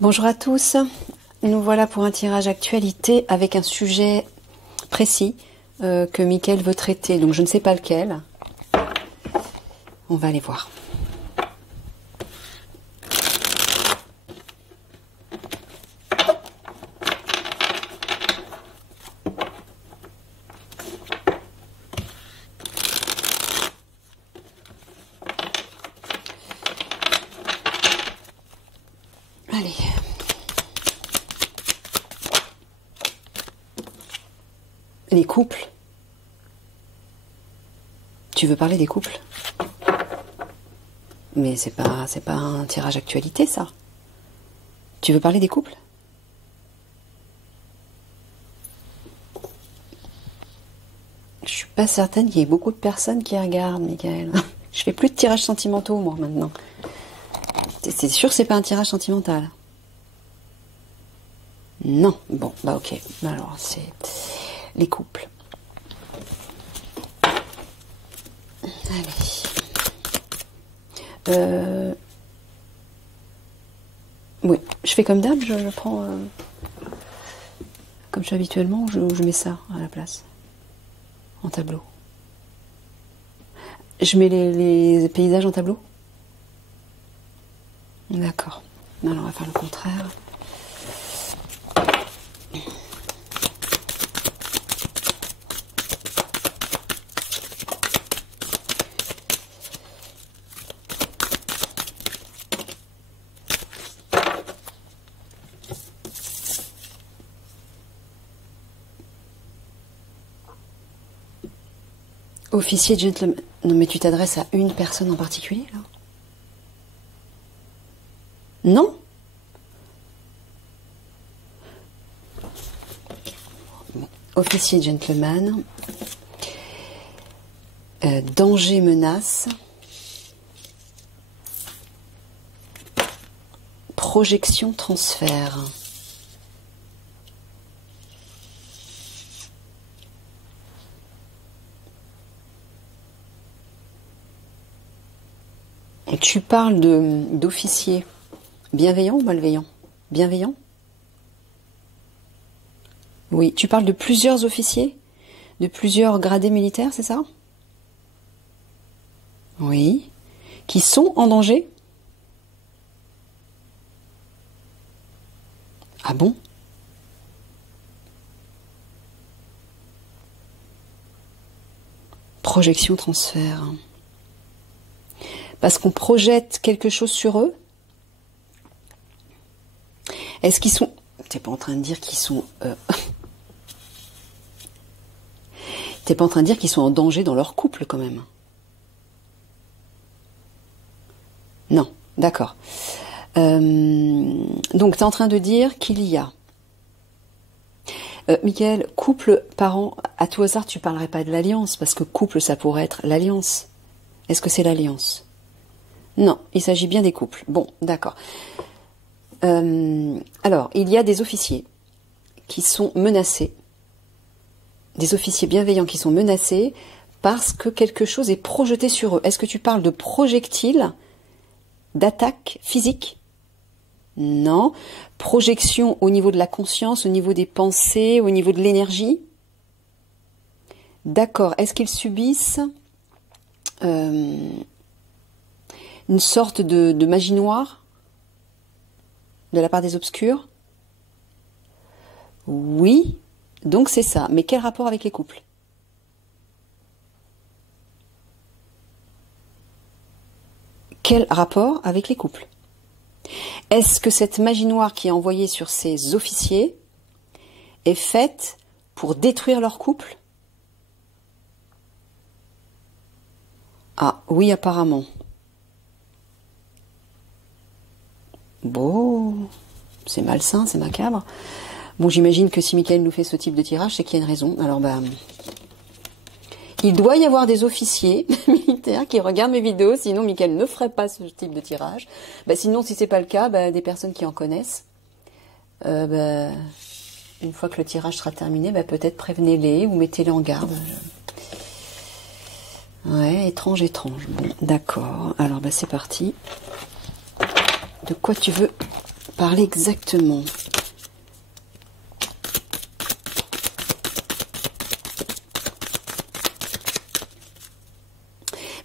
Bonjour à tous, nous voilà pour un tirage actualité avec un sujet précis que Mickaël veut traiter, donc je ne sais pas lequel. On va aller voir. Allez. Les couples. Tu veux parler des couples? Mais c'est pas un tirage actualité, ça. Tu veux parler des couples? Je suis pas certaine qu'il y ait beaucoup de personnes qui regardent, Mickaël. Je fais plus de tirages sentimentaux, moi, maintenant. C'est sûr que c'est pas un tirage sentimental. Non. Bon, bah ok. Alors, c'est les couples. Allez. Oui, je fais comme d'hab, je prends... comme je fais habituellement, je mets ça à la place. En tableau. Je mets les paysages en tableau? D'accord. Alors on va faire le contraire. Officier, gentleman. Non mais tu t'adresses à une personne en particulier là? Non? Officier, gentleman. Danger, menace. Projection, transfert. Tu parles d'officier bienveillant ou malveillant? Bienveillant? Oui, tu parles de plusieurs officiers? De plusieurs gradés militaires, c'est ça? Oui. Qui sont en danger? Ah bon? Projection, transfert. Parce qu'on projette quelque chose sur eux? Est-ce qu'ils sont... T'es pas en train de dire qu'ils sont... T'es pas en train de dire qu'ils sont en danger dans leur couple, quand même? Non, d'accord. Donc, t'es en train de dire qu'il y a... Mickaël, couple, parents, à tout hasard, tu parlerais pas de l'alliance, parce que couple, ça pourrait être l'alliance. Est-ce que c'est l'alliance? Non, il s'agit bien des couples. Bon, d'accord. Alors, il y a des officiers qui sont menacés, des officiers bienveillants qui sont menacés parce que quelque chose est projeté sur eux. Est-ce que tu parles de projectiles, d'attaque physique? Non. Projection au niveau de la conscience, au niveau des pensées, au niveau de l'énergie? D'accord. Est-ce qu'ils subissent une sorte de magie noire de la part des obscurs? Oui, donc c'est ça. Mais quel rapport avec les couples? Quel rapport avec les couples? Est-ce que cette magie noire qui est envoyée sur ces officiers est faite pour détruire leur couple? Ah, oui, apparemment. Bon, c'est malsain, c'est macabre. Bon, j'imagine que si Mickaël nous fait ce type de tirage, c'est qu'il y a une raison. Alors, bah, il doit y avoir des officiers militaires qui regardent mes vidéos, sinon Mickaël ne ferait pas ce type de tirage. Bah, sinon, si c'est pas le cas, bah, des personnes qui en connaissent. Bah, une fois que le tirage sera terminé, bah, peut-être prévenez-les ou mettez-les en garde. Ouais, étrange, étrange. Bon, d'accord. Alors, bah, c'est parti. De quoi tu veux parler exactement?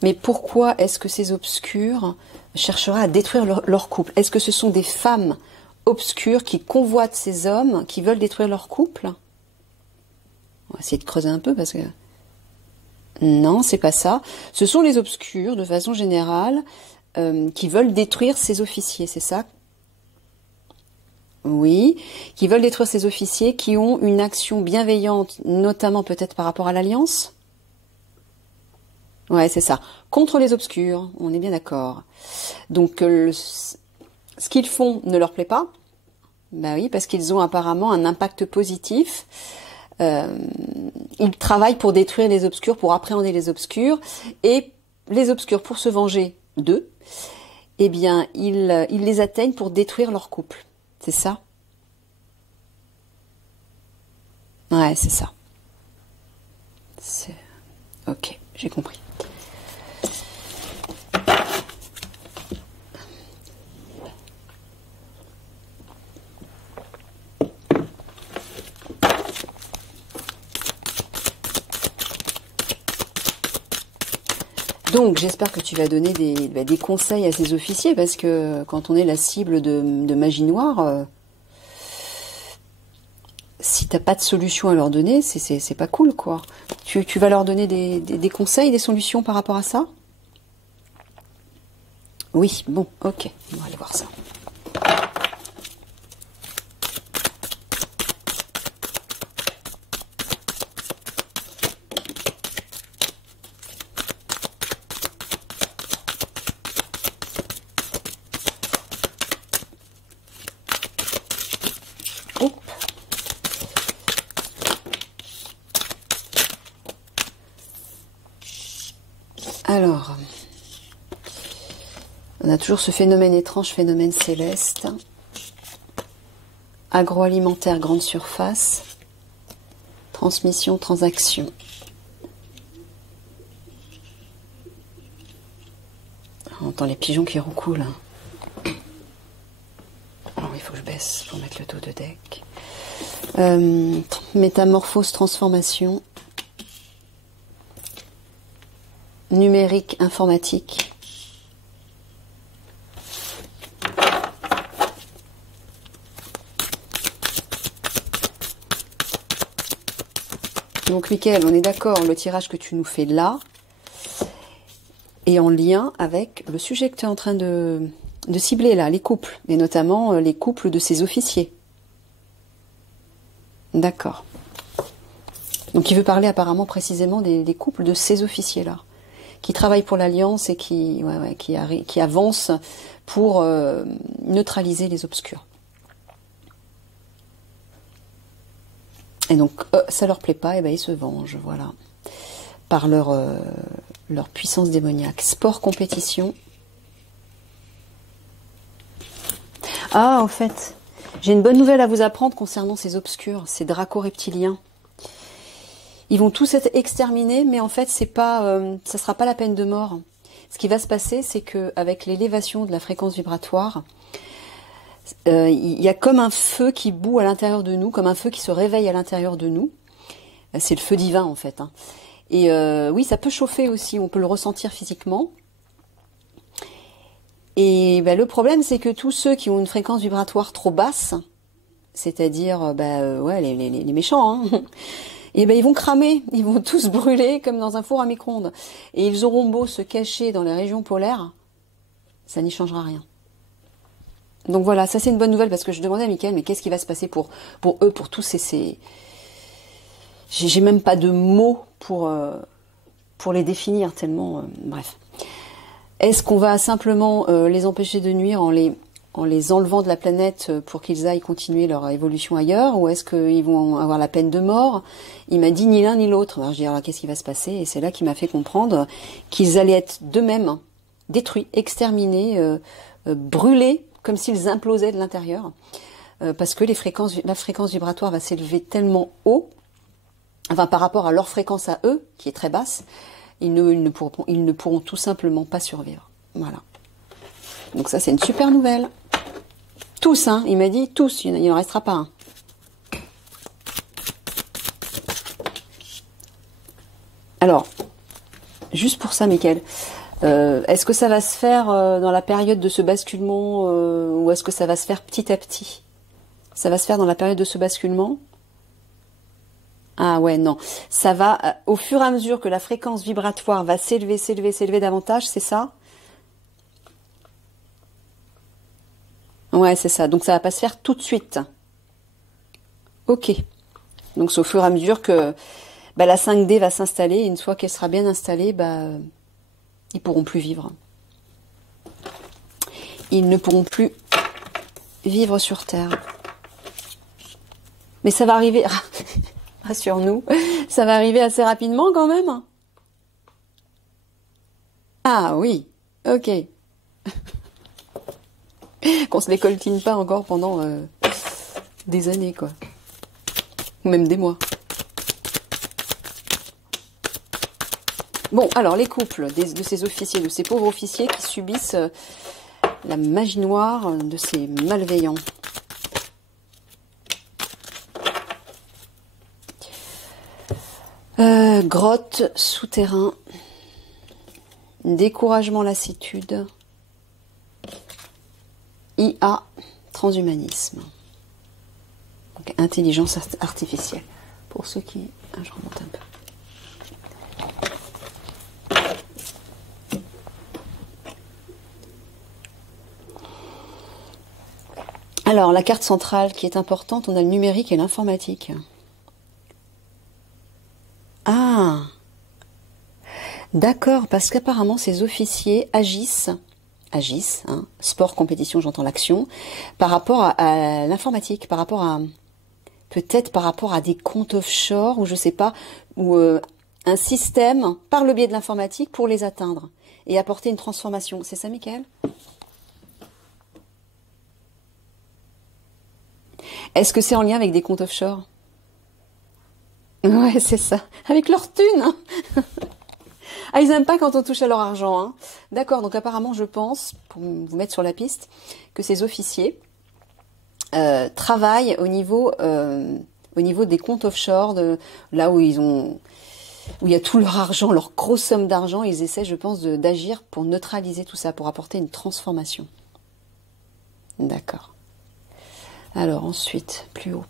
Mais pourquoi est-ce que ces obscurs chercheraient à détruire leur couple? Est-ce que ce sont des femmes obscures qui convoitent ces hommes, qui veulent détruire leur couple? On va essayer de creuser un peu parce que... Non, c'est pas ça. Ce sont les obscurs, de façon générale, qui veulent détruire ces officiers, c'est ça? Oui, qui veulent détruire ces officiers qui ont une action bienveillante, notamment peut-être par rapport à l'Alliance? Ouais, c'est ça. Contre les obscurs, on est bien d'accord. Donc, ce qu'ils font ne leur plaît pas. Bah oui, parce qu'ils ont apparemment un impact positif. Ils travaillent pour détruire les obscurs, pour appréhender les obscurs. Et les obscurs, pour se venger d'eux, eh bien, ils les atteignent pour détruire leur couple. C'est ça? Ouais, c'est ça. Ok, j'ai compris. Donc, j'espère que tu vas donner des conseils à ces officiers, parce que quand on est la cible de magie noire, si t'as pas de solution à leur donner, c'est pas cool, quoi. Tu vas leur donner des conseils, des solutions par rapport à ça? Oui, bon, ok, on va aller voir ça. Alors, on a toujours ce phénomène étrange, phénomène céleste. Agroalimentaire, grande surface. Transmission, transaction. On entend les pigeons qui roucoulent. Alors, il faut que je baisse pour mettre le dos de deck. Métamorphose, transformation. Numérique, informatique. Donc, Mickaël, on est d'accord, le tirage que tu nous fais là est en lien avec le sujet que tu es en train de cibler là, les couples, et notamment les couples de ces officiers. D'accord. Donc, il veut parler apparemment précisément des couples de ces officiers-là, qui travaillent pour l'Alliance et qui avancent pour neutraliser les obscurs. Et donc, ça leur plaît pas, et ben ils se vengent, voilà, par leur puissance démoniaque. Sport, compétition. Ah, en fait, j'ai une bonne nouvelle à vous apprendre concernant ces obscurs, ces draco-reptiliens. Ils vont tous être exterminés, mais en fait, c'est pas, ça sera pas la peine de mort. Ce qui va se passer, c'est que avec l'élévation de la fréquence vibratoire, il y a comme un feu qui bout à l'intérieur de nous, comme un feu qui se réveille à l'intérieur de nous. C'est le feu divin, en fait. Hein. Et oui, ça peut chauffer aussi, on peut le ressentir physiquement. Et ben, le problème, c'est que tous ceux qui ont une fréquence vibratoire trop basse, c'est-à-dire ouais, les méchants, hein, et ben ils vont cramer, ils vont tous brûler comme dans un four à micro-ondes. Et ils auront beau se cacher dans les régions polaires, ça n'y changera rien. Donc voilà, ça c'est une bonne nouvelle, parce que je demandais à Mickaël, mais qu'est-ce qui va se passer pour eux, pour tous ces... J'ai même pas de mots pour les définir, tellement... bref. Est-ce qu'on va simplement les empêcher de nuire en les enlevant de la planète pour qu'ils aillent continuer leur évolution ailleurs, ou est-ce qu'ils vont avoir la peine de mort? Il m'a dit ni l'un ni l'autre. Alors je dis, alors qu'est-ce qui va se passer? Et c'est là qu'il m'a fait comprendre qu'ils allaient être d'eux-mêmes détruits, exterminés, brûlés, comme s'ils implosaient de l'intérieur, parce que la fréquence vibratoire va s'élever tellement haut, enfin par rapport à leur fréquence à eux, qui est très basse, ils ne pourront tout simplement pas survivre. Voilà. Donc ça, c'est une super nouvelle. Tous, hein, il m'a dit tous, il n'en restera pas un. Alors, juste pour ça, Mickaël, est-ce que ça va se faire dans la période de ce basculement ou est-ce que ça va se faire petit à petit? Ça va se faire dans la période de ce basculement? Ah ouais, non. Ça va, au fur et à mesure que la fréquence vibratoire va s'élever, s'élever, s'élever davantage, c'est ça? Ouais, c'est ça. Donc ça va pas se faire tout de suite. Ok. Donc c'est au fur et à mesure que bah, la 5D va s'installer. Et une fois qu'elle sera bien installée, bah, ils pourront plus vivre. Ils ne pourront plus vivre sur Terre. Mais ça va arriver, rassure-nous, ça va arriver assez rapidement quand même. Ah oui, ok. Qu'on se les coltine pas encore pendant des années, quoi. Ou même des mois. Bon, alors les couples de ces officiers, de ces pauvres officiers qui subissent la magie noire de ces malveillants. Grotte, souterrain, découragement, lassitude, IA, transhumanisme. Donc, intelligence artificielle. Pour ceux qui... Ah, je remonte un peu. Alors, la carte centrale qui est importante, on a le numérique et l'informatique. Ah, d'accord, parce qu'apparemment ces officiers agissent, hein, sport, compétition, j'entends l'action, par rapport à l'informatique, par rapport à, peut-être par rapport à des comptes offshore, ou je sais pas, ou un système par le biais de l'informatique pour les atteindre et apporter une transformation. C'est ça, Mickaël? Est-ce que c'est en lien avec des comptes offshore? Ouais, c'est ça. Avec leur thune. Ah, ils n'aiment pas quand on touche à leur argent. Hein. D'accord, donc apparemment, je pense, pour vous mettre sur la piste, que ces officiers travaillent au niveau des comptes offshore, là où où il y a tout leur argent, leur grosse somme d'argent. Ils essaient, je pense, d'agir pour neutraliser tout ça, pour apporter une transformation. D'accord. Alors ensuite, plus haut.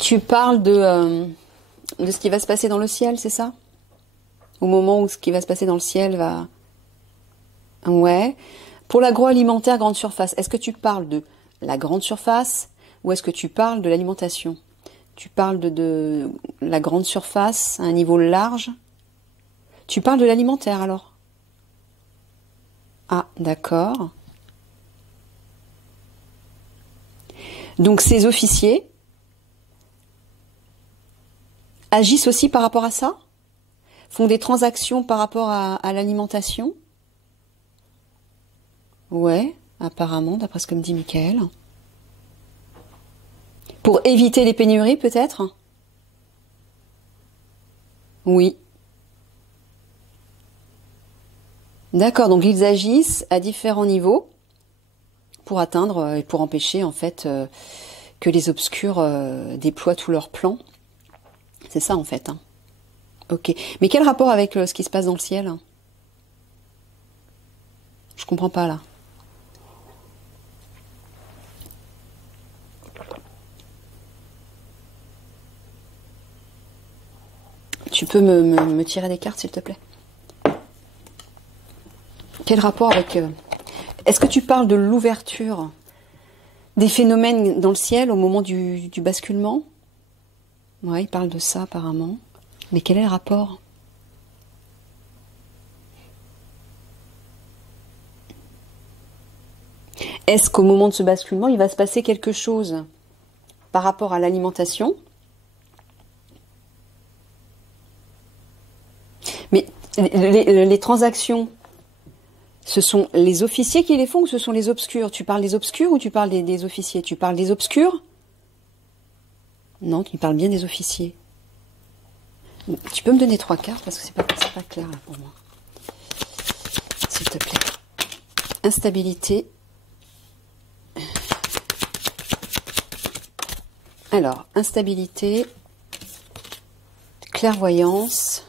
Tu parles de ce qui va se passer dans le ciel, c'est ça? Au moment où ce qui va se passer dans le ciel va... Ouais. Pour l'agroalimentaire grande surface, est-ce que tu parles de la grande surface ou est-ce que tu parles de l'alimentation? Tu parles de la grande surface à un niveau large? Tu parles de l'alimentaire alors? Ah, d'accord. Donc ces officiers agissent aussi par rapport à ça? Font des transactions par rapport à l'alimentation? Ouais, apparemment, d'après ce que me dit Mickaël. Pour éviter les pénuries, peut-être? Oui. D'accord, donc ils agissent à différents niveaux pour atteindre et pour empêcher, en fait, que les obscurs déploient tous leurs plans. C'est ça, en fait. Hein. Ok. Mais quel rapport avec ce qui se passe dans le ciel? Je comprends pas, là. Tu peux me tirer des cartes, s'il te plaît? Quel rapport avec... Est-ce que tu parles de l'ouverture des phénomènes dans le ciel au moment du basculement? Ouais, il parle de ça, apparemment. Mais quel est le rapport? Est-ce qu'au moment de ce basculement, il va se passer quelque chose par rapport à l'alimentation? Mais les transactions Ce sont les officiers qui les font ou ce sont les obscurs? Tu parles des obscurs ou tu parles des officiers? Tu parles des obscurs? Non, tu parles bien des officiers. Tu peux me donner 3 cartes parce que c'est pas clair là pour moi. S'il te plaît. Instabilité. Alors, instabilité, clairvoyance,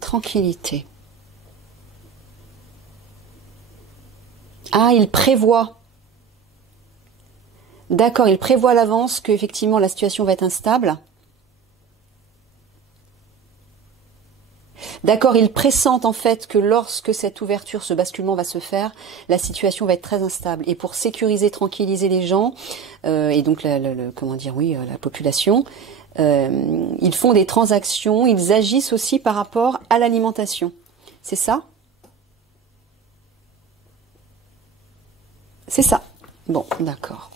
tranquillité. Ah, il prévoit. D'accord, il prévoit à l'avance qu'effectivement la situation va être instable. D'accord, il pressent en fait que lorsque cette ouverture, ce basculement va se faire, la situation va être très instable. Et pour sécuriser, tranquilliser les gens, et donc comment dire, oui, la population, ils font des transactions, ils agissent aussi par rapport à l'alimentation. C'est ça? C'est ça. Bon, d'accord.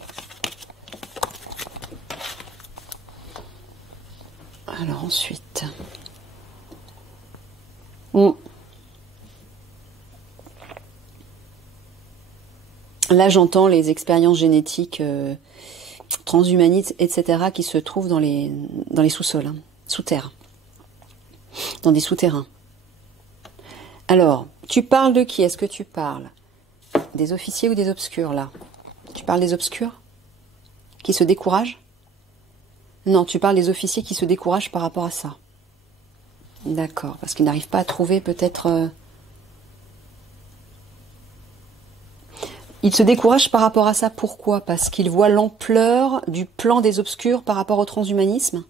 Alors ensuite... Là, j'entends les expériences génétiques transhumanistes, etc., qui se trouvent dans les sous-sols, hein, sous terre, dans des souterrains. Alors, tu parles de qui? Est-ce que tu parles des officiers ou des obscurs, là? Tu parles des obscurs qui se découragent? Non, tu parles des officiers qui se découragent par rapport à ça. D'accord, parce qu'ils n'arrivent pas à trouver peut-être... Ils se découragent par rapport à ça. Pourquoi? Parce qu'ils voient l'ampleur du plan des obscurs par rapport au transhumanisme?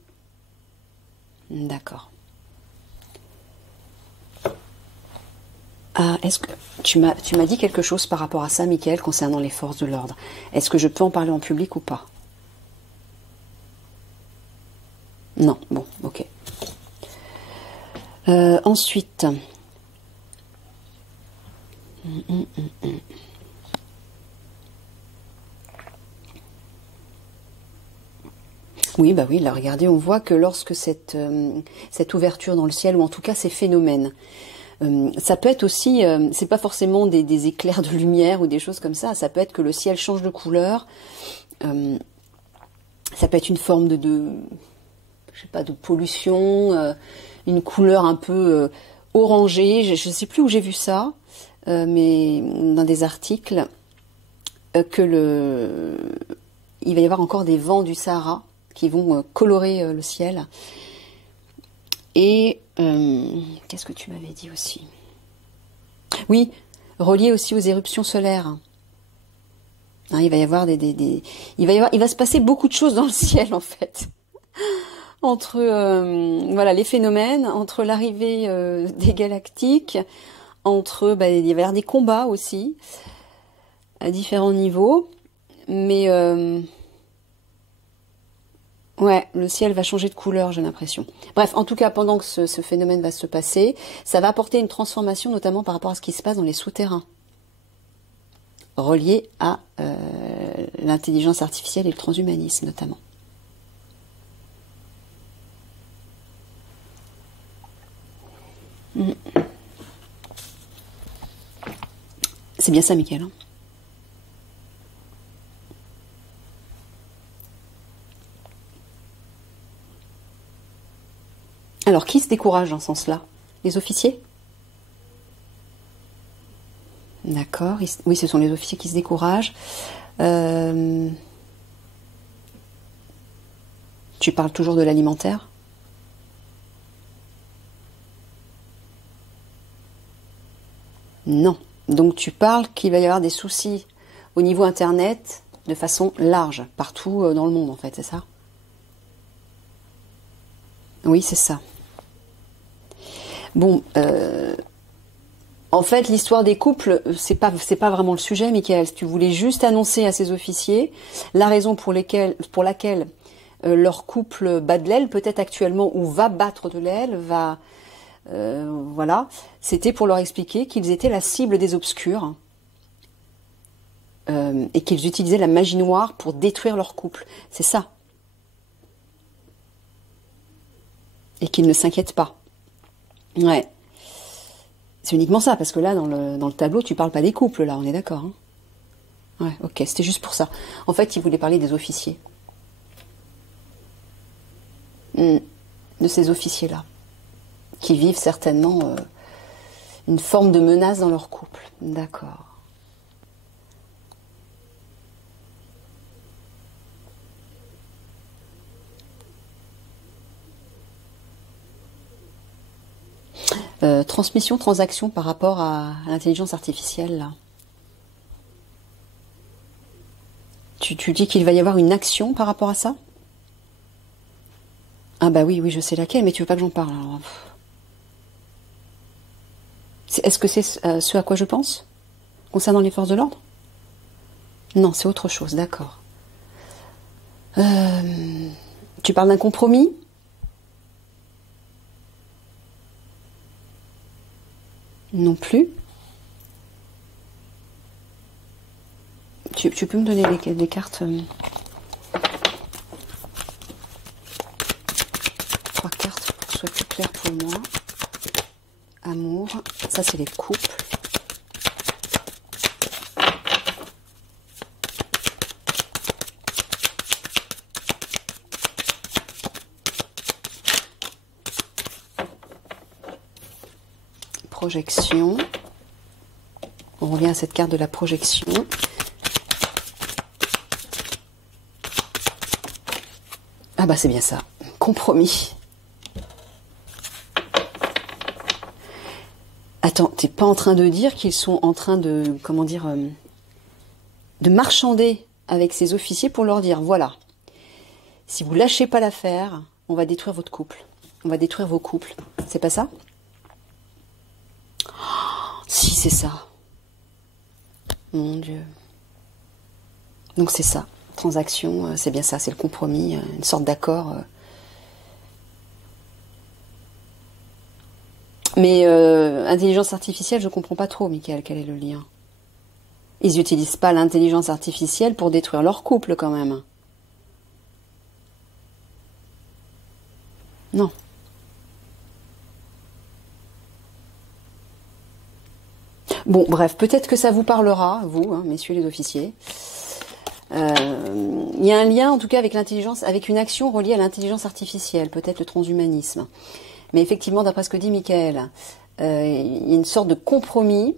D'accord. Ah, est-ce que tu m'as dit quelque chose par rapport à ça, Michael, concernant les forces de l'ordre? Est-ce que je peux en parler en public ou pas? Non, bon, ok. Ensuite, oui, bah oui, là, regardez, on voit que lorsque cette ouverture dans le ciel, ou en tout cas ces phénomènes, ça peut être aussi, c'est pas forcément des éclairs de lumière ou des choses comme ça peut être que le ciel change de couleur, ça peut être une forme je sais pas, de pollution, une couleur un peu orangée, je ne sais plus où j'ai vu ça, mais dans des articles, il va y avoir encore des vents du Sahara qui vont colorer le ciel. Et qu'est-ce que tu m'avais dit aussi? Oui, relié aussi aux éruptions solaires. Hein, il va y avoir il va se passer beaucoup de choses dans le ciel en fait. Entre voilà les phénomènes, entre l'arrivée des galactiques, il va y avoir des combats aussi à différents niveaux, mais ouais, le ciel va changer de couleur, j'ai l'impression. Bref, en tout cas, pendant que ce phénomène va se passer, ça va apporter une transformation, notamment par rapport à ce qui se passe dans les souterrains, relié à l'intelligence artificielle et le transhumanisme notamment. C'est bien ça, Michael. Hein. Alors, qui se décourage dans ce sens-là? Les officiers? D'accord. Oui, ce sont les officiers qui se découragent. Tu parles toujours de l'alimentaire? Non. Donc tu parles qu'il va y avoir des soucis au niveau Internet de façon large, partout dans le monde en fait, c'est ça? Oui, c'est ça. Bon, en fait, l'histoire des couples, c'est pas vraiment le sujet, Michael. Tu voulais juste annoncer à ces officiers la raison pour laquelle leur couple bat de l'aile, peut-être actuellement, ou va battre de l'aile, voilà. C'était pour leur expliquer qu'ils étaient la cible des obscurs et qu'ils utilisaient la magie noire pour détruire leur couple. C'est ça. Et qu'ils ne s'inquiètent pas. Ouais. C'est uniquement ça, parce que là, dans le tableau, tu parles pas des couples, là, on est d'accord, hein. Ouais, ok, c'était juste pour ça. En fait, il voulait parler des officiers. De ces officiers-là, qui vivent certainement une forme de menace dans leur couple. D'accord. Transmission, transaction par rapport à l'intelligence artificielle, là. Tu dis qu'il va y avoir une action par rapport à ça? Ah bah oui, je sais laquelle, mais tu veux pas que j'en parle, alors. Est-ce que c'est ce à quoi je pense? Concernant les forces de l'ordre? Non, c'est autre chose, d'accord. Tu parles d'un compromis? Non plus. Tu peux me donner des cartes? 3 cartes pour que ce soit plus clair pour moi. Amour, ça c'est les couples. Projection. On revient à cette carte de la projection. Ah bah c'est bien ça. Compromis. Attends, t'es pas en train de dire qu'ils sont en train de, comment dire, de marchander avec ces officiers pour leur dire, voilà, si vous lâchez pas l'affaire, on va détruire votre couple. On va détruire vos couples. C'est pas ça? Oh, si, c'est ça. Mon Dieu. Donc c'est ça. Transaction, c'est bien ça, c'est le compromis, une sorte d'accord. Mais intelligence artificielle, je comprends pas trop, Michael, quel est le lien? Ils n'utilisent pas l'intelligence artificielle pour détruire leur couple, quand même. Non. Bon, bref, peut-être que ça vous parlera, vous, hein, messieurs les officiers. Il y a un lien, en tout cas, avec l'intelligence, avec une action reliée à l'intelligence artificielle, peut-être le transhumanisme. Mais effectivement, d'après ce que dit Michael, il y a une sorte de compromis,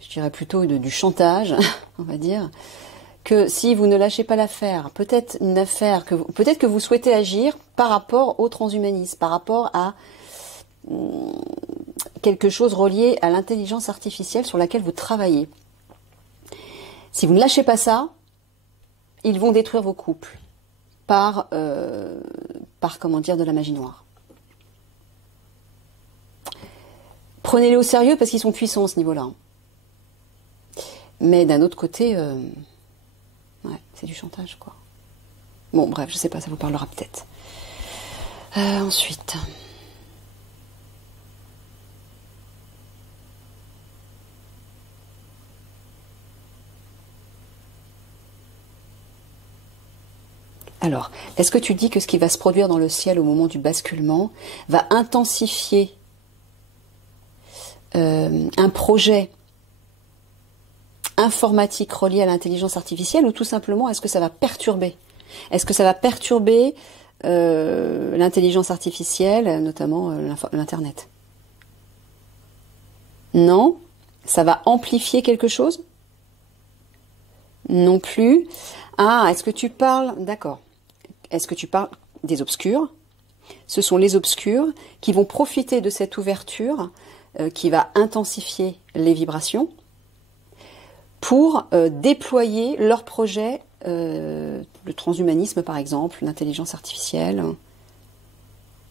je dirais plutôt du chantage, on va dire, que si vous ne lâchez pas l'affaire, peut-être une affaire que peut-être que vous souhaitez agir par rapport au transhumanisme, par rapport à quelque chose relié à l'intelligence artificielle sur laquelle vous travaillez. Si vous ne lâchez pas ça, ils vont détruire vos couples par comment dire, de la magie noire. Prenez-les au sérieux parce qu'ils sont puissants à ce niveau-là. Mais d'un autre côté, ouais, c'est du chantage, quoi. Bon, bref, je sais pas, ça vous parlera peut-être. Ensuite. Alors, est-ce que tu dis que ce qui va se produire dans le ciel au moment du basculement va intensifier un projet informatique relié à l'intelligence artificielle, ou tout simplement est-ce que ça va perturber? Est-ce que ça va perturber l'intelligence artificielle, notamment l'Internet? Non? Ça va amplifier quelque chose? Non plus. Ah, est-ce que tu parles... D'accord. Est-ce que tu parles des obscurs? Ce sont les obscurs qui vont profiter de cette ouverture qui va intensifier les vibrations pour déployer leur projet, le transhumanisme par exemple, l'intelligence artificielle.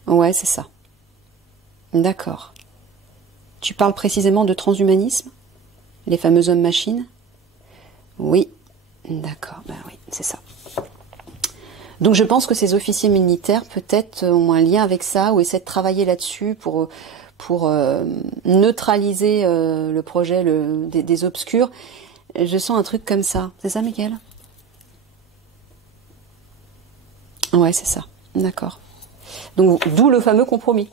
Ouais, c'est ça. D'accord. Tu parles précisément de transhumanisme? Les fameux hommes-machines? Oui. D'accord, ben oui, c'est ça. Donc je pense que ces officiers militaires peut-être ont un lien avec ça ou essaient de travailler là-dessus pour neutraliser le projet des obscurs. Je sens un truc comme ça. C'est ça, Mickaël? Ouais, c'est ça. D'accord. Donc d'où le fameux compromis.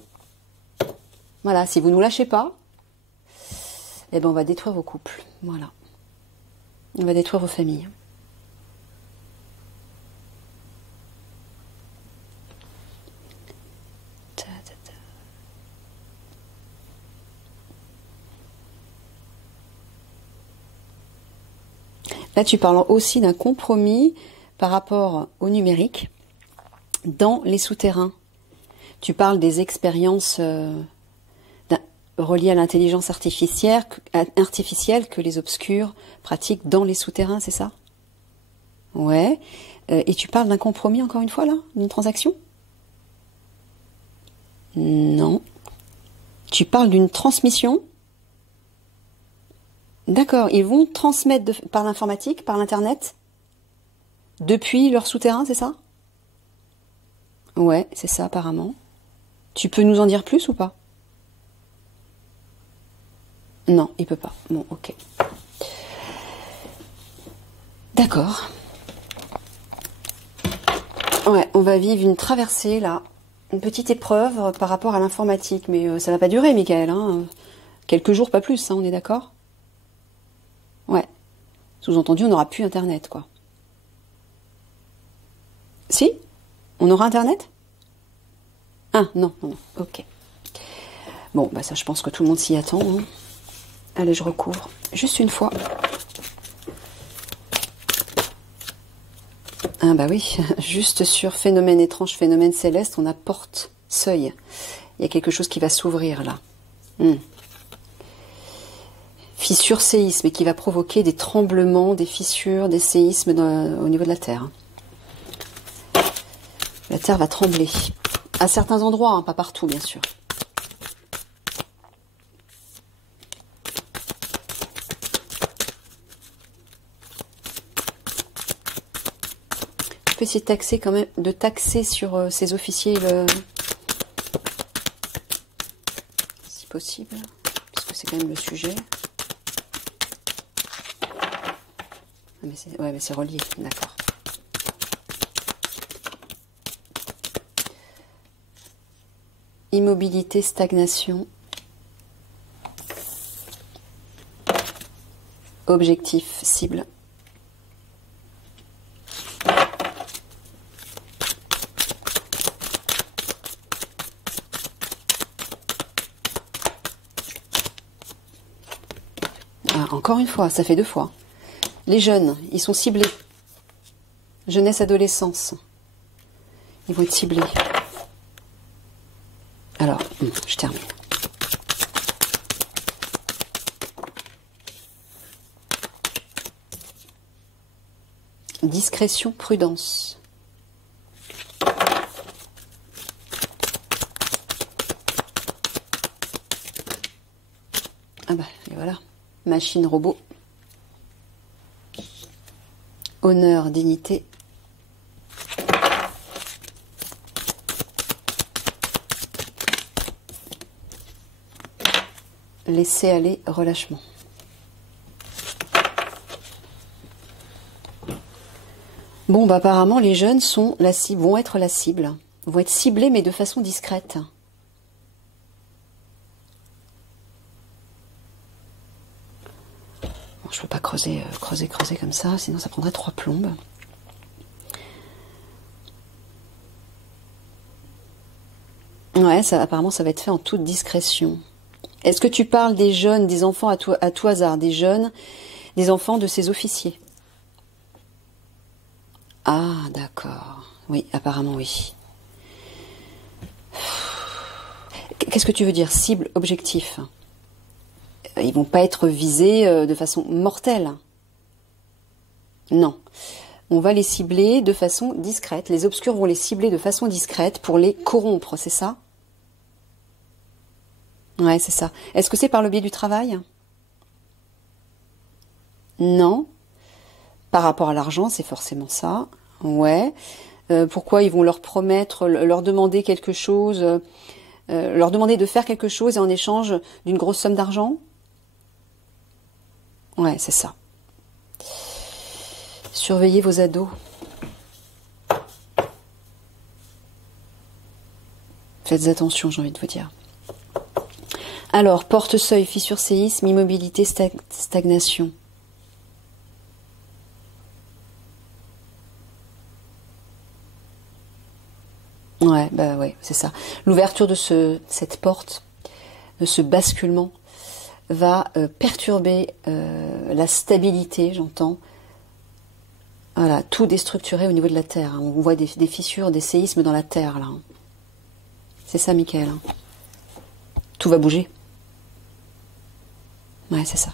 Voilà, si vous ne nous lâchez pas, eh ben on va détruire vos couples. Voilà. On va détruire vos familles. Là, tu parles aussi d'un compromis par rapport au numérique dans les souterrains. Tu parles des expériences reliées à l'intelligence artificielle que les obscurs pratiquent dans les souterrains, c'est ça? Ouais. Et tu parles d'un compromis, encore une fois, là? D'une transaction? Non. Tu parles d'une transmission? D'accord. Ils vont transmettre par l'informatique, par l'internet, depuis leur souterrain, c'est ça? Ouais, c'est ça, apparemment. Tu peux nous en dire plus ou pas? Non, il peut pas. Bon, ok. D'accord. Ouais, on va vivre une traversée, là. Une petite épreuve par rapport à l'informatique. Mais ça va pas durer, Michael. Hein. Quelques jours, pas plus, hein, on est d'accord? Ouais. Sous-entendu, on n'aura plus Internet, quoi. Si? On aura Internet? Ah, non, non, non. Ok. Bon, bah ça, je pense que tout le monde s'y attend. Hein. Allez, je recouvre. Juste une fois. Ah bah oui, juste sur phénomène étrange, phénomène céleste, on apporte seuil. Il y a quelque chose qui va s'ouvrir là. Fissure séisme et qui va provoquer des tremblements, des fissures, des séismes au niveau de la Terre. La Terre va trembler. À certains endroits, hein, pas partout bien sûr. Je peux essayer de taxer quand même, de taxer sur ces officiers si possible, parce que c'est quand même le sujet. Ouais, mais c'est relié, d'accord. Immobilité, stagnation. Objectif, cible. Ah, encore une fois, ça fait 2 fois. Les jeunes, ils sont ciblés. Jeunesse, adolescence. Ils vont être ciblés. Alors, je termine. Discrétion, prudence. Ah bah, et voilà. Machine, robot. Honneur, dignité. Laisser aller, relâchement. Bon, bah apparemment, les jeunes sont la cible, vont être la cible. Vont être ciblés, mais de façon discrète. Bon, je peux pas creuser comme ça, sinon ça prendrait 3 plombes. Ouais, ça, apparemment, ça va être fait en toute discrétion. Est-ce que tu parles des jeunes, des enfants à tout hasard, des jeunes, des enfants de ces officiers? Ah, d'accord. Oui, apparemment, oui. Qu'est-ce que tu veux dire, cible, objectif? Ils vont pas être visés de façon mortelle. Non. On va les cibler de façon discrète. Les obscurs vont les cibler de façon discrète pour les corrompre, c'est ça? Ouais, c'est ça. Est-ce que c'est par le biais du travail? Non. Par rapport à l'argent, c'est forcément ça. Ouais. Pourquoi ils vont leur promettre, leur demander quelque chose, leur demander de faire quelque chose et en échange d'une grosse somme d'argent? Ouais, c'est ça. Surveillez vos ados. Faites attention, j'ai envie de vous dire. Alors, porte-seuil, fissure, séisme, immobilité, stagnation. Ouais, bah ouais, c'est ça. L'ouverture de cette porte, de ce basculement, va perturber la stabilité, j'entends. Voilà, tout déstructuré au niveau de la Terre. Hein. On voit des fissures, des séismes dans la Terre, là. Hein. C'est ça, Michael. Hein. Tout va bouger. Ouais, c'est ça.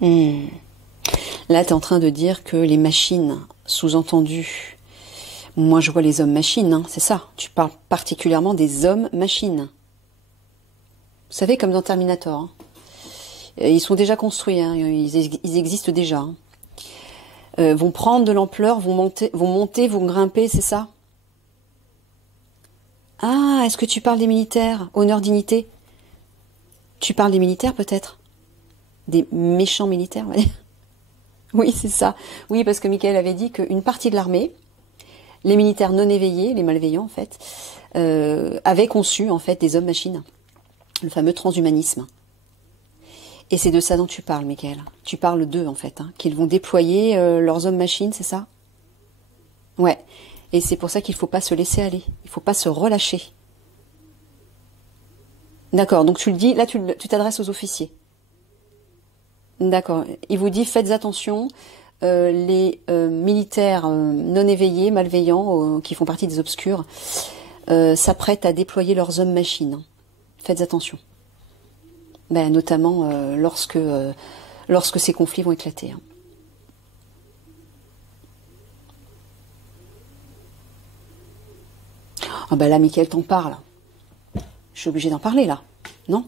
Là, tu es en train de dire que les machines, sous-entendu, moi je vois les hommes-machines, hein, c'est ça. Tu parles particulièrement des hommes-machines. Vous savez, comme dans Terminator. Hein. Ils sont déjà construits, hein, ils existent déjà. Hein. Vont prendre de l'ampleur, vont monter, vont grimper, c'est ça? Ah, est-ce que tu parles des militaires? Honneur, dignité? Tu parles des militaires peut-être? Des méchants militaires, on va dire. Oui, c'est ça. Oui, parce que Michael avait dit qu'une partie de l'armée, les militaires non éveillés, les malveillants en fait, avaient conçu en fait des hommes-machines, le fameux transhumanisme. Et c'est de ça dont tu parles, Michael. Tu parles d'eux en fait, hein, qu'ils vont déployer leurs hommes-machines, c'est ça? Ouais. Et c'est pour ça qu'il ne faut pas se laisser aller. Il ne faut pas se relâcher. D'accord. Donc tu le dis, là tu t'adresses aux officiers. D'accord. Il vous dit faites attention, les militaires non éveillés, malveillants, qui font partie des obscurs, s'apprêtent à déployer leurs hommes-machines. Faites attention. Ben, notamment lorsque ces conflits vont éclater. Hein. Ah ben là, Mickaël t'en parle. Je suis obligée d'en parler là, non?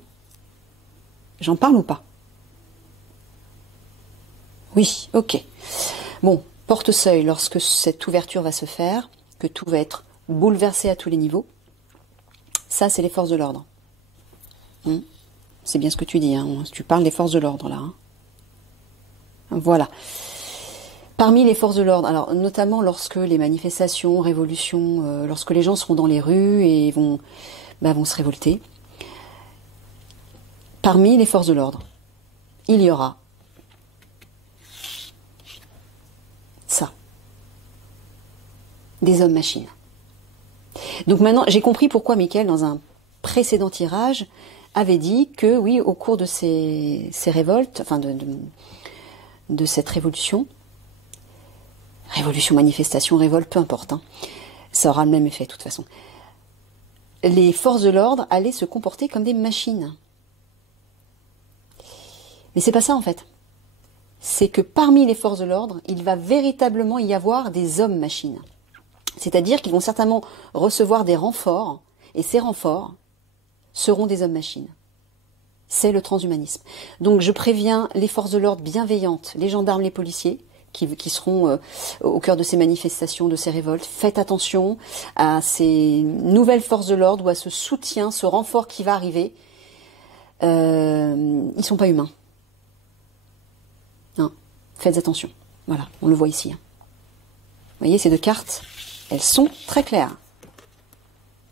J'en parle ou pas? Oui, ok. Bon, porte-seuil, lorsque cette ouverture va se faire, que tout va être bouleversé à tous les niveaux, ça c'est les forces de l'ordre. C'est bien ce que tu dis, hein. Tu parles des forces de l'ordre là. Hein. Voilà. Parmi les forces de l'ordre, alors notamment lorsque les manifestations, révolutions, lorsque les gens seront dans les rues et vont se révolter, parmi les forces de l'ordre, il y aura ça. Des hommes-machines. Donc maintenant, j'ai compris pourquoi Mickaël, dans un précédent tirage, avait dit que, oui, au cours de ces révoltes, enfin de cette révolution, manifestation, révolte, peu importe, hein, ça aura le même effet de toute façon, les forces de l'ordre allaient se comporter comme des machines. Mais c'est pas ça en fait. C'est que parmi les forces de l'ordre, il va véritablement y avoir des hommes-machines. C'est-à-dire qu'ils vont certainement recevoir des renforts, et ces renforts seront des hommes-machines. C'est le transhumanisme. Donc je préviens les forces de l'ordre bienveillantes, les gendarmes, les policiers, qui seront au cœur de ces manifestations, de ces révoltes. Faites attention à ces nouvelles forces de l'ordre ou à ce soutien, ce renfort qui va arriver. Ils sont pas humains. Hein, faites attention. Voilà, on le voit ici. Hein. Vous voyez, ces deux cartes, elles sont très claires.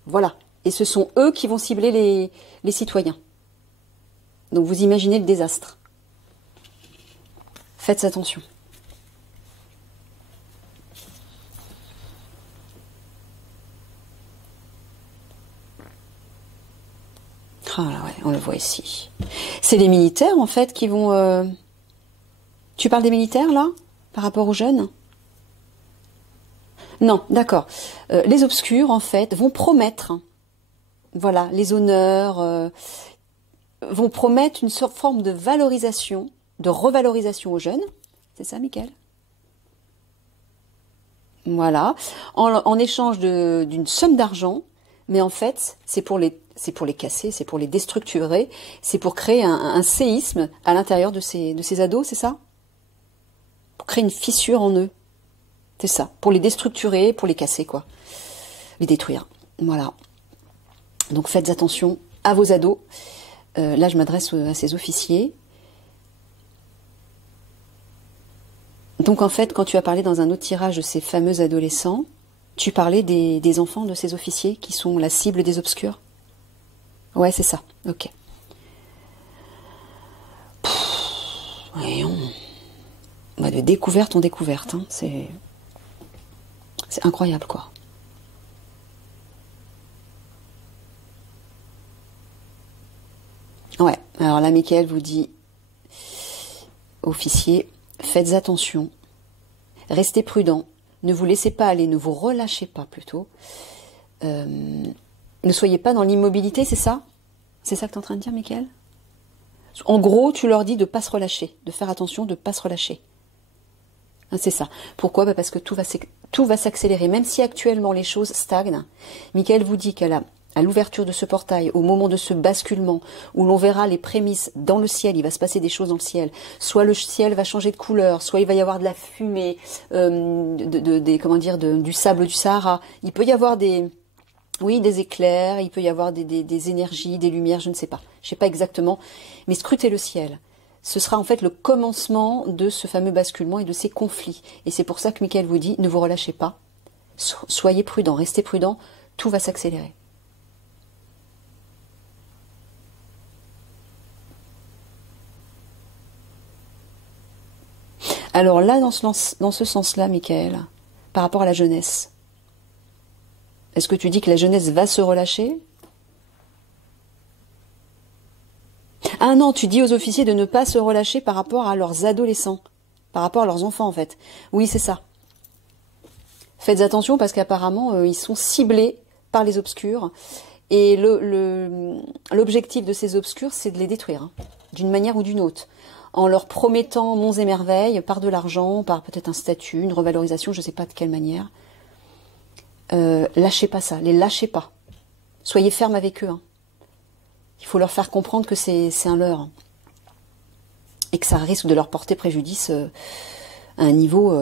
Voilà. Et ce sont eux qui vont cibler les citoyens. Donc vous imaginez le désastre. Faites attention. Ah là, ouais, on le voit ici. C'est les militaires, en fait, qui vont... Tu parles des militaires, là, par rapport aux jeunes? Non, d'accord. Les obscurs, en fait, vont promettre, voilà, les honneurs, vont promettre une forme de valorisation, de revalorisation aux jeunes. C'est ça, Mickaël? Voilà. En échange d'une somme d'argent, mais en fait, c'est pour les casser, c'est pour les déstructurer, c'est pour créer un séisme à l'intérieur de ces ados, c'est ça? Pour créer une fissure en eux. C'est ça. Pour les déstructurer, pour les casser, quoi. Les détruire. Voilà. Donc faites attention à vos ados. Là, je m'adresse à ces officiers. Donc en fait, quand tu as parlé dans un autre tirage de ces fameux adolescents, tu parlais des enfants de ces officiers qui sont la cible des obscurs. Ouais, c'est ça. Ok. Voyons. Bah, de découverte en découverte. Hein. C'est incroyable, quoi. Ouais. Alors là, Michael vous dit, officier, faites attention. Restez prudent. Ne vous laissez pas aller. Ne vous relâchez pas, plutôt. Ne soyez pas dans l'immobilité, c'est ça? C'est ça que tu es en train de dire, Michael? En gros, tu leur dis de ne pas se relâcher, de faire attention, de ne pas se relâcher. Hein, c'est ça. Pourquoi? Parce que tout va s'accélérer. Même si actuellement les choses stagnent, Michael vous dit qu'à l'ouverture de ce portail, au moment de ce basculement, où l'on verra les prémices dans le ciel, il va se passer des choses dans le ciel. Soit le ciel va changer de couleur, soit il va y avoir de la fumée, du sable du Sahara. Il peut y avoir des éclairs, il peut y avoir des énergies, des lumières, je ne sais pas. Je ne sais pas exactement. Mais scrutez le ciel. Ce sera en fait le commencement de ce fameux basculement et de ces conflits. Et c'est pour ça que Michael vous dit, ne vous relâchez pas. Soyez prudents, restez prudents, tout va s'accélérer. Alors là, dans ce sens-là, Michael, par rapport à la jeunesse, est-ce que tu dis que la jeunesse va se relâcher? Ah non, tu dis aux officiers de ne pas se relâcher par rapport à leurs adolescents, par rapport à leurs enfants en fait. Oui, c'est ça. Faites attention parce qu'apparemment, ils sont ciblés par les obscurs. Et l'objectif de ces obscurs, c'est de les détruire, hein, d'une manière ou d'une autre. En leur promettant monts et merveilles, par de l'argent, par peut-être un statut, une revalorisation, je ne sais pas de quelle manière. Lâchez pas ça, les lâchez pas. Soyez ferme avec eux. Hein. Il faut leur faire comprendre que c'est un leurre. Hein. Et que ça risque de leur porter préjudice à un niveau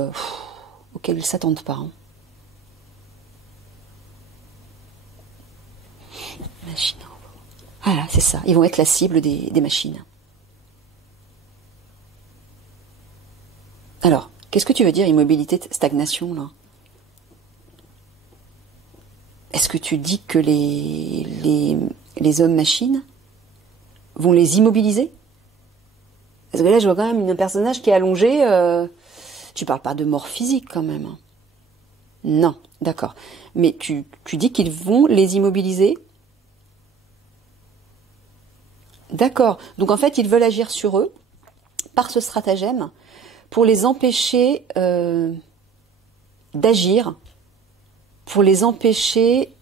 auquel ils ne s'attendent pas. Hein. Machine. Voilà, c'est ça. Ils vont être la cible des machines. Alors, qu'est-ce que tu veux dire immobilité, stagnation, là? Est-ce que tu dis que les hommes-machines vont les immobiliser? Parce que là, je vois quand même un personnage qui est allongé. Tu parles pas de mort physique, quand même. Hein. Non, d'accord. Mais tu dis qu'ils vont les immobiliser? D'accord. Donc, en fait, ils veulent agir sur eux, par ce stratagème, pour les empêcher d'agir, pour les empêcher...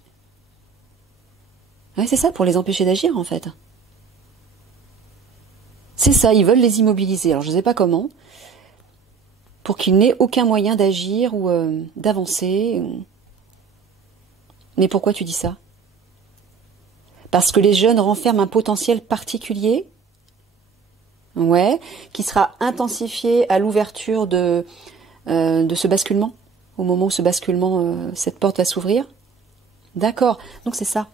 Ouais, c'est ça, pour les empêcher d'agir, en fait. C'est ça, ils veulent les immobiliser. Alors, je ne sais pas comment, pour qu'ils n'aient aucun moyen d'agir ou d'avancer. Mais pourquoi tu dis ça? Parce que les jeunes renferment un potentiel particulier, ouais, qui sera intensifié à l'ouverture de ce basculement, au moment où ce basculement, cette porte va s'ouvrir. D'accord, donc c'est ça.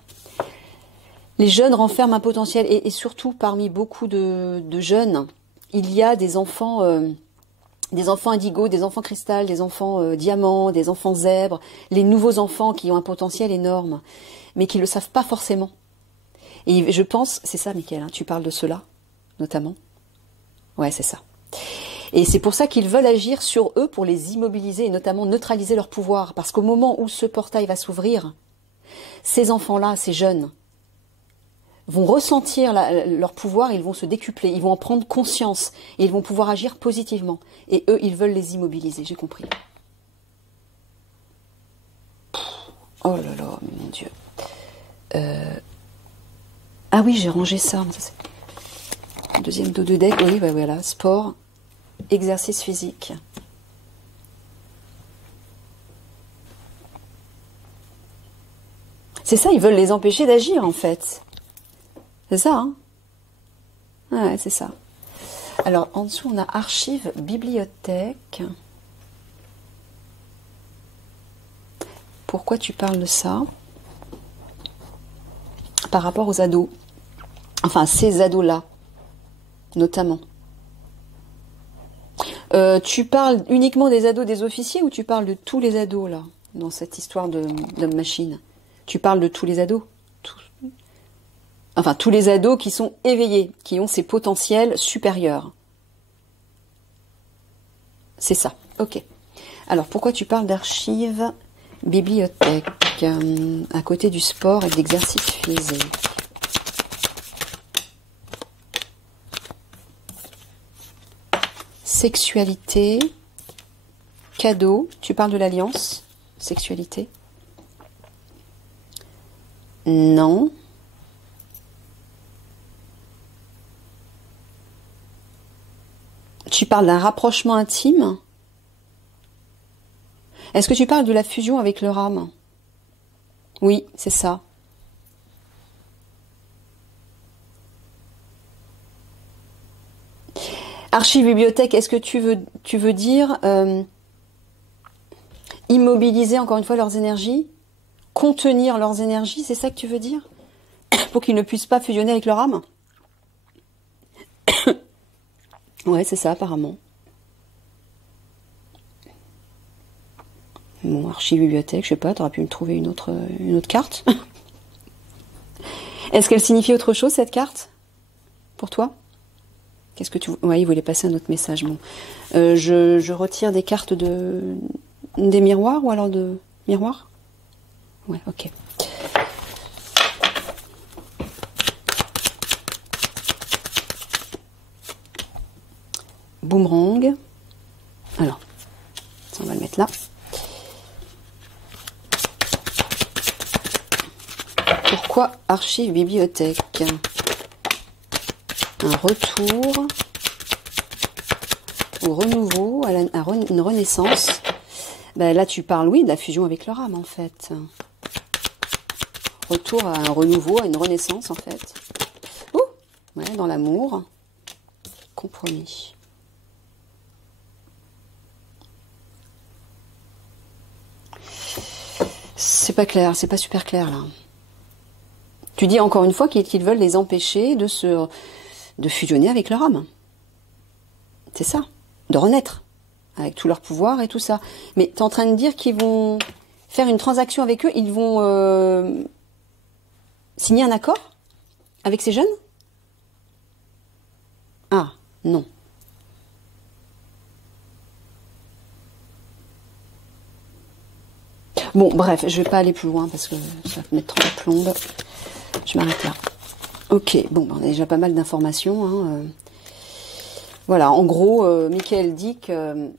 Les jeunes renferment un potentiel, et surtout parmi beaucoup de jeunes, il y a des enfants indigo, des enfants cristal, des enfants diamants, des enfants zèbres, les nouveaux enfants qui ont un potentiel énorme, mais qui ne le savent pas forcément. Et je pense, c'est ça, Mickaël, hein, tu parles de cela, notamment. Ouais, c'est ça. Et c'est pour ça qu'ils veulent agir sur eux pour les immobiliser et notamment neutraliser leur pouvoir. Parce qu'au moment où ce portail va s'ouvrir, ces enfants-là, ces jeunes, vont ressentir leur pouvoir, ils vont se décupler, ils vont en prendre conscience et ils vont pouvoir agir positivement. Et eux, ils veulent les immobiliser, j'ai compris. Oh là là, mon Dieu. Ah oui, j'ai rangé ça. Deuxième dos de deck, oui, bah voilà, sport, exercice physique. C'est ça, ils veulent les empêcher d'agir en fait. C'est ça, hein? Ouais, c'est ça. Alors, en dessous, on a archives, bibliothèque. Pourquoi tu parles de ça? Par rapport aux ados. Enfin, ces ados-là, notamment. Tu parles uniquement des ados des officiers ou tu parles de tous les ados, là, dans cette histoire d'homme-machine? Tu parles de tous les ados? Enfin, tous les ados qui sont éveillés, qui ont ces potentiels supérieurs. C'est ça, ok. Alors, pourquoi tu parles d'archives, bibliothèque, à côté du sport et de l'exercice physique? Sexualité, cadeau, tu parles de l'alliance, sexualité? Non. Tu parles d'un rapprochement intime? Est-ce que tu parles de la fusion avec leur âme? Oui, c'est ça. Archive bibliothèque, est-ce que tu veux dire immobiliser encore une fois leurs énergies? Contenir leurs énergies, c'est ça que tu veux dire? Pour qu'ils ne puissent pas fusionner avec leur âme? Ouais, c'est ça apparemment. Bon, archive bibliothèque, je sais pas, t'aurais pu me trouver une autre carte. Est-ce qu'elle signifie autre chose, cette carte? Pour toi? Qu'est-ce que tu... Ouais, il voulait passer un autre message. Bon. Je retire des cartes des miroirs ou alors de miroirs? Ouais, ok. Boomerang. Alors, ça, on va le mettre là. Pourquoi archive bibliothèque? Un retour au renouveau, à une renaissance. Ben là, tu parles, oui, de la fusion avec leur âme, en fait. Retour à un renouveau, à une renaissance, en fait. Ouh, ouais, dans l'amour. Compromis. C'est pas clair, c'est pas super clair, là. Tu dis encore une fois qu'ils veulent les empêcher de fusionner avec leur âme. C'est ça, de renaître, avec tout leur pouvoir et tout ça. Mais tu es en train de dire qu'ils vont faire une transaction avec eux, ils vont signer un accord avec ces jeunes? Ah, non. Bon, bref, je vais pas aller plus loin parce que ça va me mettre trop de plombe. Je m'arrête là. Ok, bon, on a déjà pas mal d'informations. Hein. Voilà, en gros, Michael dit que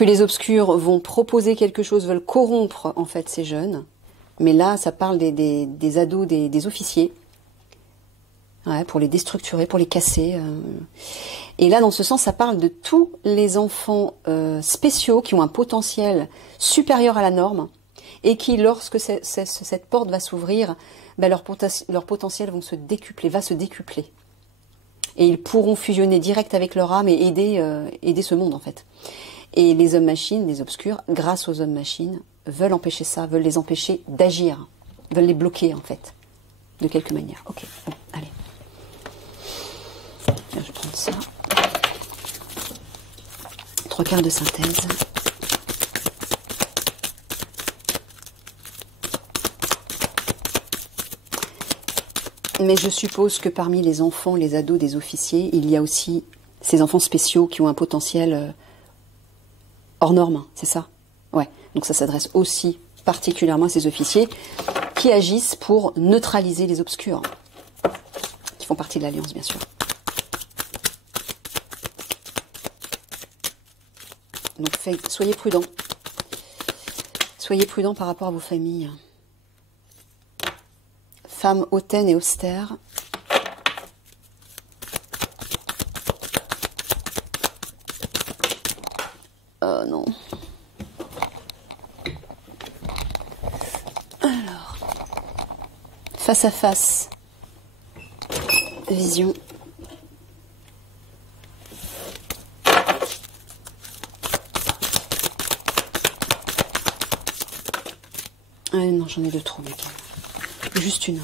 les obscurs vont proposer quelque chose, veulent corrompre en fait ces jeunes. Mais là, ça parle des ados, des officiers. Ouais, pour les déstructurer, pour les casser. Et là, dans ce sens, ça parle de tous les enfants spéciaux qui ont un potentiel supérieur à la norme et qui, lorsque cette porte va s'ouvrir, ben, leur potentiel va se décupler. Et ils pourront fusionner direct avec leur âme et aider ce monde, en fait. Et les hommes-machines, les obscurs, grâce aux hommes-machines, veulent empêcher ça, veulent les empêcher d'agir, veulent les bloquer, en fait, de quelque manière. Ok, bon, allez. Tiens, je vais prendre ça. 3 quarts de synthèse. Mais je suppose que parmi les enfants, les ados des officiers, il y a aussi ces enfants spéciaux qui ont un potentiel hors norme, c'est ça? Ouais, donc ça s'adresse aussi particulièrement à ces officiers qui agissent pour neutraliser les obscurs, qui font partie de l'Alliance, bien sûr. Donc soyez prudents. Soyez prudents par rapport à vos familles. Femme hautaine et austère. Oh non. Alors. Face à face. Vision. Ah non, j'en ai 2 trop, mec. Juste une.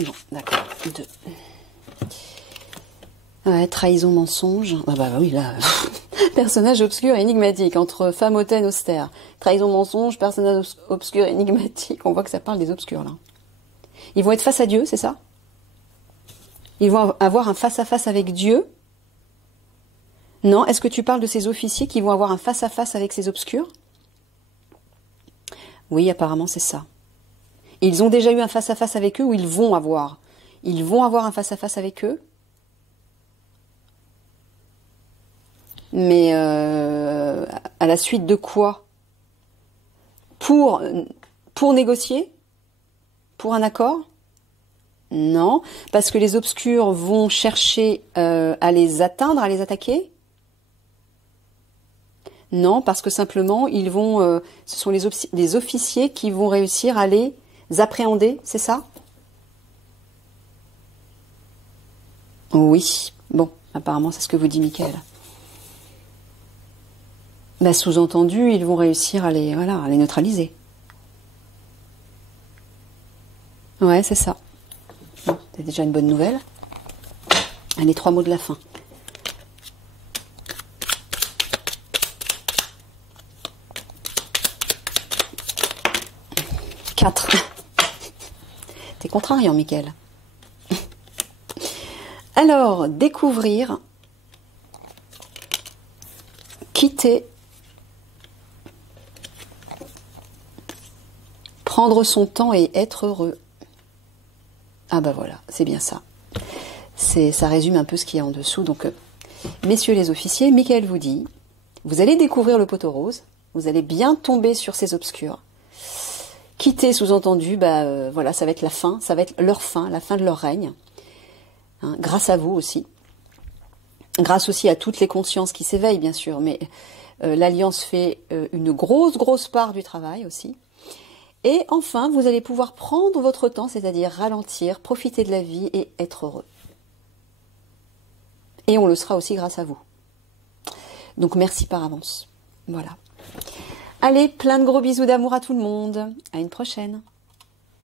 Bon, d'accord. 2. Ouais, trahison, mensonge. Ah bah oui, là, personnage obscur et énigmatique, entre femme hautaine, austère. Trahison, mensonge, personnage obscur et énigmatique. On voit que ça parle des obscurs, là. Ils vont être face à Dieu, c'est ça? Ils vont avoir un face-à-face avec Dieu? Non, est-ce que tu parles de ces officiers qui vont avoir un face-à-face avec ces obscurs? Oui, apparemment, c'est ça. Ils ont déjà eu un face-à-face avec eux ou ils vont avoir? Ils vont avoir un face-à-face avec eux? Mais à la suite de quoi? Pour négocier? Pour un accord? Non, parce que les obscurs vont chercher à les atteindre, à les attaquer? Non, parce que simplement, ils vont, ce sont les officiers qui vont réussir à les appréhender, c'est ça? Oui, bon, apparemment c'est ce que vous dit Michael. Bah, sous-entendu, ils vont réussir à les, voilà, à les neutraliser. Ouais, c'est ça. Bon, c'est déjà une bonne nouvelle. Allez, 3 mots de la fin. T'es contrariant, Michael. Alors, découvrir, quitter, prendre son temps et être heureux. Ah bah voilà, c'est bien ça. Ça résume un peu ce qu'il y a en dessous. Donc, messieurs les officiers, Michael vous dit, vous allez découvrir le poteau rose, vous allez bien tomber sur ces obscurs. Quitter, sous-entendu, voilà, ça va être la fin, ça va être leur fin, la fin de leur règne. Hein, grâce à vous aussi. Grâce aussi à toutes les consciences qui s'éveillent, bien sûr, mais l'Alliance fait une grosse part du travail aussi. Et enfin, vous allez pouvoir prendre votre temps, c'est-à-dire ralentir, profiter de la vie et être heureux. Et on le sera aussi grâce à vous. Donc merci par avance. Voilà. Allez, plein de gros bisous d'amour à tout le monde. À une prochaine.